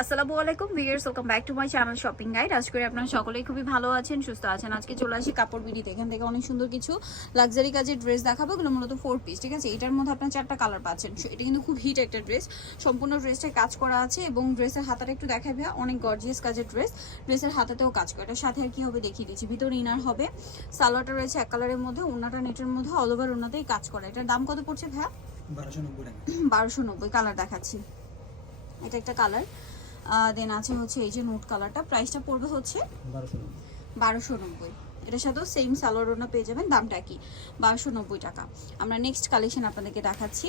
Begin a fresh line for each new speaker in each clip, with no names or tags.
আসসালামু আলাইকুম viewers welcome back to my channel shopping guide আজ করে আপনারা সকলেই খুবই ভালো আছেন সুস্থ আছেন। আজকে চলে আসি কাপড় বিডিতে। এখান থেকে অনেক সুন্দর কিছু লাক্সারি কাজের ড্রেস দেখাবো এগুলো মূলত ফোর পিস ঠিক আছে? এটার মধ্যে আপনার চারটা কালার পাচ্ছেন। এটা কিন্তু খুব হিট একটা ড্রেস সম্পূর্ণ ড্রেসটায় কাজ করা আছে এবং ড্রেসের হাতাটা একটু দেখাবে অনেক গর্জিয়াস কাজের ড্রেস ড্রেসের হাতাতেও কাজ করে। এটার সাথে আর কি হবে দেখিয়ে দিচ্ছি। ভিতর ইনার হবে। সালোয়ারটা রয়েছে এক কালারের মধ্যে ওনাটা নেটের মধ্যে অল ওভার ওনাতেই কাজ করা। এটার দাম কত পড়ছে ভাইয়া?
বারোশো নব্বই
বারোশো নব্বই কালার দেখাচ্ছি। এটা একটা কালার দেন আছে হচ্ছে এই যে নোট কালারটা প্রাইসটা পড়বে হচ্ছে
বারোশো নব্বই।
এটার সাথেও সেম সালোয়ারোনা পেয়ে যাবেন দামটা কি বারোশো নব্বই টাকা। আমরা নেক্সট কালেকশন আপনাদেরকে দেখাচ্ছি।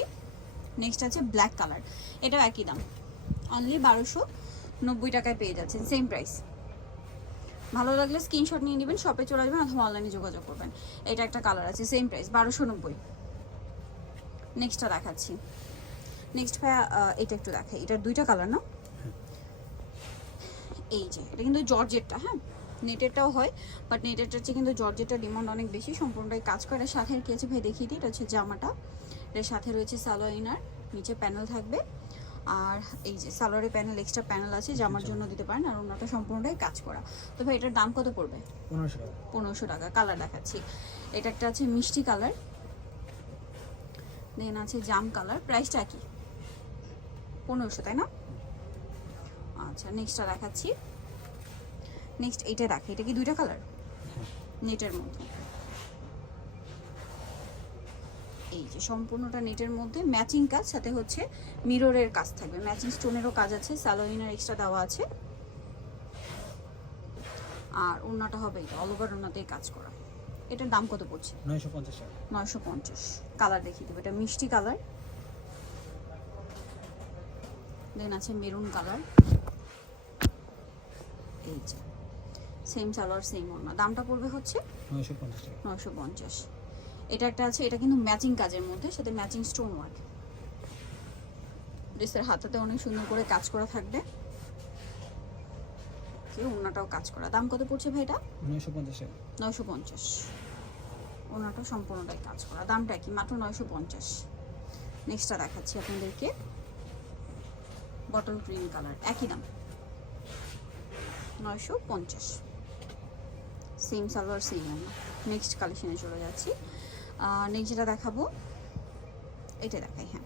নেক্সট আছে ব্ল্যাক কালার এটাও একই দাম। অনলি বারোশো নব্বই টাকায় পেয়ে যাচ্ছেন সেম প্রাইস ভালো লাগলে স্ক্রিনশট নিয়ে নেবেন শপে চলে আসবেন অথবা অনলাইনে যোগাযোগ করবেন। এটা একটা কালার আছে সেম প্রাইস বারোশো নব্বই। নেক্সটটা দেখাচ্ছি। নেক্সট ভাইয়া এটা একটু দেখাই। এটার দুইটা কালার না? এই যে এটা কিন্তু জর্জেটটা হ্যাঁ? নেটেরটাও হয় বাট নেটেরটার চেয়ে কিন্তু জর্জেটটা ডিমান্ড অনেক বেশি। সম্পূর্ণটাই কাজ করে। সাথে কি আছে ভাই? দেখিয়ে দিই। এটা হচ্ছে জামাটা। এর সাথে রয়েছে সালোয়ার ইনার নিচে প্যানেল থাকবে। আর এই যে সালোয়ারের প্যানেল এক্সট্রা প্যানেল আছে। জামার জন্য দিতে পারেন। আর ওনাটা সম্পূর্ণটাই কাজ করা। তো ভাই এটার দাম কত পড়বে?
পনেরোশো
পনেরোশো টাকা। কালার দেখাচ্ছি। এটা একটা আছে মিষ্টি কালার দেন আছে জাম কালার প্রাইসটা কি পনেরোশো তাই না? আচ্ছা নেক্সটটা দেখাচ্ছি। নেক্সট এইটা দেখে এটা কি দুইটা কালার নেটের মধ্যে। এই যে সম্পূর্ণটা নেটের মধ্যে ম্যাচিং কাজ সাথে হচ্ছে মিররের কাজ থাকবে। ম্যাচিং স্টোনেরও কাজ আছে স্যালোইনার এক্সট্রা দেওয়া আছে। আর ওনাটা হবে এটা অল ওভার ওনাতেই কাজ করা। এটার দাম কত পড়ছে?
নয়শো পঞ্চাশ
নয়শো পঞ্চাশ। কালার দেখিয়ে দেবো এটা মিষ্টি কালার দেন আছে মেরুন কালার এই যে সেম সালোয়ার সেম ওনা দামটা পড়বে হচ্ছে
নয়শো পঞ্চাশ
এটা একটা আছে এটা কিন্তু ম্যাচিং কাজের মধ্যে সাথে ম্যাচিং স্টোন ওয়ার্ক ড্রেসের হাতাতে অনেক সুন্দর করে কাজ করা থাকবে। ওনাটাও কাজ করা। দাম কত পড়ছে ভাই এটা?
নয়শো পঞ্চাশ
নয়শো পঞ্চাশ। ওনাটা সম্পূর্ণটাই কাজ করা। দামটা কি? মাত্র নয়শো পঞ্চাশ। নেক্সটটা দেখাচ্ছি আপনাদেরকে। বটল গ্রিন কালার একই দাম। নয়শো পঞ্চাশ। সেম সালোয়ার সেম নেক্সট কালেকশনে চলে যাচ্ছি। নেক্সট যেটা দেখাবো এটা দেখাই হ্যাঁ।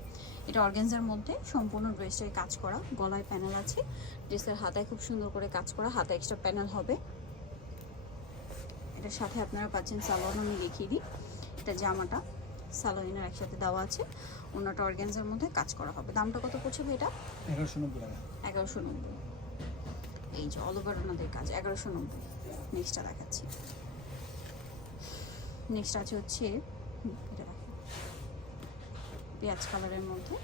এটা অর্গেনজার মধ্যে সম্পূর্ণ ড্রেসটাই কাজ করা। গলায় প্যানেল আছে। ড্রেসের হাতায় খুব সুন্দর করে কাজ করা। হাতে এক্সট্রা প্যানেল হবে। এটার সাথে আপনারা পাচ্ছেন সালোয়ার আমি দেখিয়ে দিই। এটা জামাটা সালোয়ারিনার একসাথে দেওয়া আছে। অন্যটা অর্গ্যানজার মধ্যে কাজ করা হবে। দামটা কত পড়ছে এটা?
এগারোশো নব্বই টাকা।
এগারোশো নব্বই। এই যে অল ওভার ওনাদের কাজ এগারোশো নব্বই। নেক্সটটা দেখাচ্ছি। নেক্সট আছে হচ্ছে এটা পেঁয়াজ কালারের মধ্যে।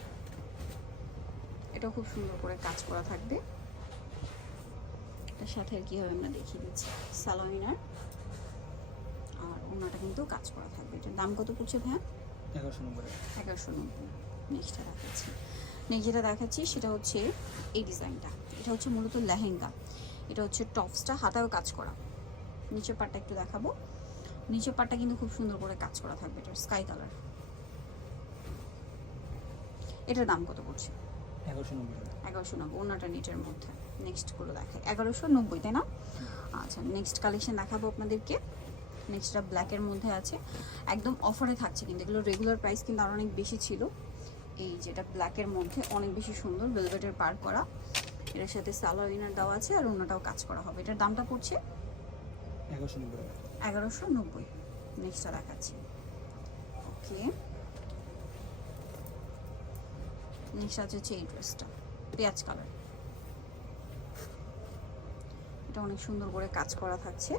এটাও খুব সুন্দর করে কাজ করা থাকবে। এটার সাথে আর কি হবে আমরা দেখিয়ে দিচ্ছি? সালোইনার আর ওনাটা কিন্তু কাজ করা থাকবে। এটার দাম কত পড়ছে ভ্যান
এগারোশো নব্বই।
এগারোশো নব্বই। নেক্সটটা দেখাচ্ছি। নেক্সট যেটা দেখাচ্ছি সেটা হচ্ছে এই ডিজাইনটা। এটা হচ্ছে মূলত লেহেঙ্গা। এটা হচ্ছে টপসটা হাতাও কাজ করা। নিচের পাটটা একটু দেখাবো। নিচের পাটটা কিন্তু খুব সুন্দর করে কাজ করা থাকবে এটা স্কাই কালার এটার দাম কত পড়ছে?
এগারোশো নব্বই
এগারোশো নব্বই অন্যটা নিচের মধ্যে। নেক্সটগুলো দেখাই। এগারোশো নব্বই তাই না? আচ্ছা নেক্সট কালেকশন দেখাবো আপনাদেরকে। নেক্সটটা ব্ল্যাকের মধ্যে আছে। একদম অফারে থাকছে কিন্তু। এগুলো রেগুলার প্রাইস কিন্তু আরও অনেক বেশি ছিল। এই যেটা ব্ল্যাকের মধ্যে অনেক বেশি সুন্দর ভেলভেটের পার করা। এটার সাথে সালোয়ার ইনার দেওয়া আছে আর অন্যটাও কাজ করা হবে। এটার দামটা পড়ছে
এগারোশো নব্বই
নেক্সটটা দেখাচ্ছি। ওকে নেক্সট আছে হচ্ছে এই ড্রেসটা পেঁয়াজ কালার এটা অনেক সুন্দর করে কাজ করা থাকছে।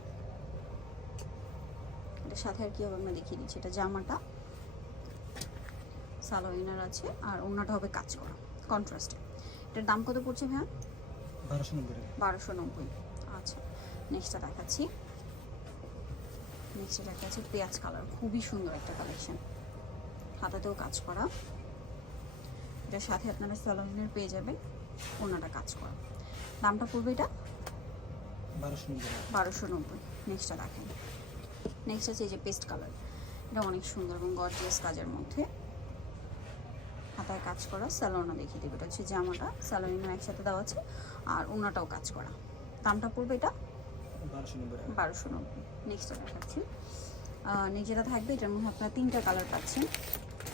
এটার সাথে আর কি হবে আমরা দেখিয়ে দিচ্ছি। এটা জামাটা। সালো ইনার আছে আর ওনাটা হবে কাজ করা কন্ট্রাস্টে এটার দাম কত পড়ছে ভাইয়া?
বারোশো নব্বই
বারোশো নব্বই। আচ্ছা নেক্সটটা দেখাচ্ছি। নেক্সট এটা একটা আছে পেঁয়াজ কালার খুবই সুন্দর একটা কালেকশন হাতাতেও কাজ করা। এটার সাথে আপনারা স্যালোমিনের পেয়ে যাবেন ওনাটা কাজ করা। দামটা পড়বে এটা?
বারোশো নব্বই
বারোশো নব্বই। নেক্সটটা দেখেন। নেক্সট আছে এই যে পেস্ট কালার এটা অনেক সুন্দর এবং গর্জিয়াস কাজের মধ্যে। হাতায় কাজ করা স্যালোনা দেখিয়ে দেবে। এটা হচ্ছে জামাটা স্যালোনা একসাথে দেওয়া আছে আর ওনাটাও কাজ করা। দামটা পড়বে এটা?
বারোশো নব্বই
নেক্সটটা দেখাচ্ছি। নিজেরা থাকবে এটার মধ্যে আপনারা তিনটা কালার পাচ্ছেন।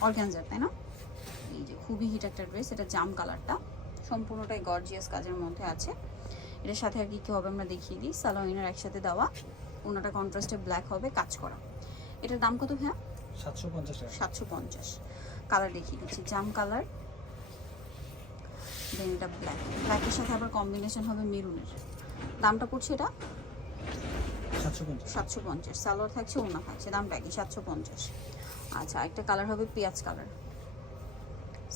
অর্গ্যানজার তাই না? এই যে খুবই হিট একটা ড্রেস এটা জাম কালারটা সম্পূর্ণটাই গর্জিয়াস কাজের মধ্যে আছে। এটার সাথে আর কি কী হবে আমরা দেখিয়ে দিই। সালোইনার একসাথে দেওয়া ওনাটা কন্ট্রাস্টে ব্ল্যাক হবে কাজ করা। এটার দাম কত হ্যাঁ
সাতশো পঞ্চাশ
সাতশো পঞ্চাশ। কালার দেখিয়ে দিচ্ছি। জাম কালার দেন এটা ব্ল্যাক ব্ল্যাকের সাথে আবার কম্বিনেশন হবে মেরুনের। দামটা পড়ছে এটা?
সাতশো পঞ্চাশ।
সালোয়ার থাকছে ওনা থাকছে। দামটা কি সাতশো পঞ্চাশ। আচ্ছা একটা কালার হবে পেঁয়াজ কালার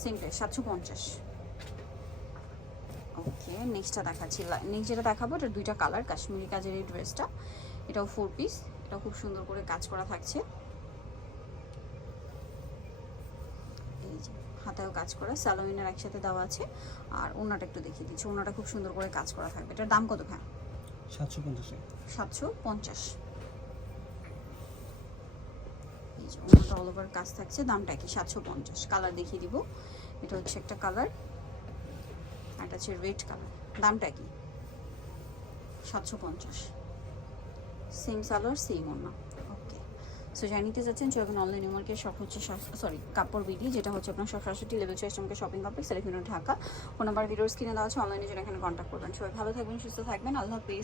সেম প্রাইস সাতশো পঞ্চাশ। ওকে নেক্সটটা দেখাচ্ছি। নেক্সট যেটা দেখাবো এটা দুইটা কালার কাশ্মীরি কাজের এই ড্রেসটা এটাও ফোর পিস এটাও খুব সুন্দর করে কাজ করা থাকছে এই যে হাতেও কাজ করা স্যালোইনের একসাথে দেওয়া আছে। আর ওনাটা একটু দেখিয়ে দিচ্ছি। ওনাটা খুব সুন্দর করে কাজ করা থাকবে। এটার দাম কত হ্যাঁ
সাতশো পঞ্চাশ
সাতশো পঞ্চাশ। এই যে ওনাটা অল ওভার কাজ থাকছে। দামটা কি? সাতশো পঞ্চাশ। কালার দেখিয়ে দিব। এটা হচ্ছে একটা কালার এটা হচ্ছে রেড কালার দামটা কি? সাতশো পঞ্চাশ। সেম সালোয়ার সেম ওনা ওকে জানি নিতে যাচ্ছেন যে এখন অনলাইন মার্কেট শপ হচ্ছে সরি কাপড় বিডি যেটা হচ্ছে আপনার সরাসরি লেভেল চয়েস চমকে শপিং কমপ্লেক্স সেলিফিনো ঢাকা ফোন নাম্বার ভিডিওর স্ক্রিনে দেওয়া আছে অনলাইনে জন্য এখানে কন্ট্যাক্ট করবেন। সবাই ভালো থাকবেন, সুস্থ থাকবেন, আল্লাহ হাফিজ।